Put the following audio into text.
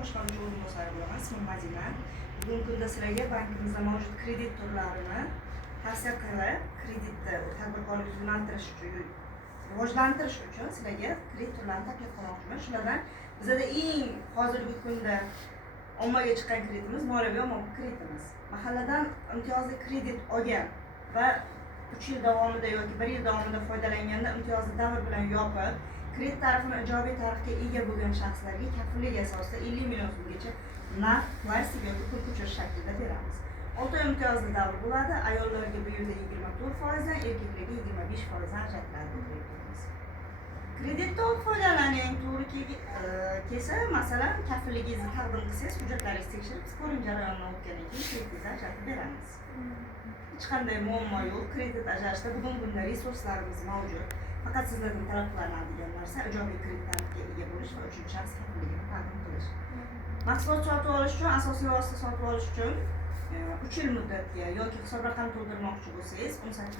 boshqaruvchi o'rinbosari bo'laman. Ismim Madina. Bugungi kunda sizlarga bankimizda mavjud kredit turlarini tavsiya qilib, kreditni tadbirkorlikni rivojlantirish uchun sizlarga kredit turlarini taklif qilmoqchiman. Shulardan bizda eng hozirgi kunda ommaga chiqqan kreditimiz moliyaviy ommabop kreditimiz. Mahalladan imtiyozli kredit olgan va 3 yil davomida yoki 1 yil davomida foydalanganda imtiyozli davr bilan yopib, kredit tarifini ijobiy tarifga ega bo'lgan shaxslarga kafillik asosida 50 million so'mgacha naqd, plastik yoki pul ko'chirish shaklida beramiz. 6 oy imtiyozli davr bo'ladi. Ayollarga bu yerda 24%, erkaklarga 25% ajratiladi kreditimiz. Kreditdan foydalaning, to'g'ri kelsa, masalan, kafilligingizni taqdim qilsangiz, hujjatlaringizni tekshirib, sporing jarayonidan o'tgandan keyin kreditingizni ajratib beramiz. Hech qanday muammo yo'q. Kredit ajratishda bugungi kunda resurslarimiz mavjud. Faqat sizlardan talab qilinadigan narsa ijobiy kredit tarifiga ega bo'lish va uchinchi shaxs kafilligini taqdim qilish. Mahsulot sotib olish uchun, asosiy vosita sotib olish uchun 3 yil muddatga yoki hisob raqam to'ldirmoqchi bo'lsangiz, 18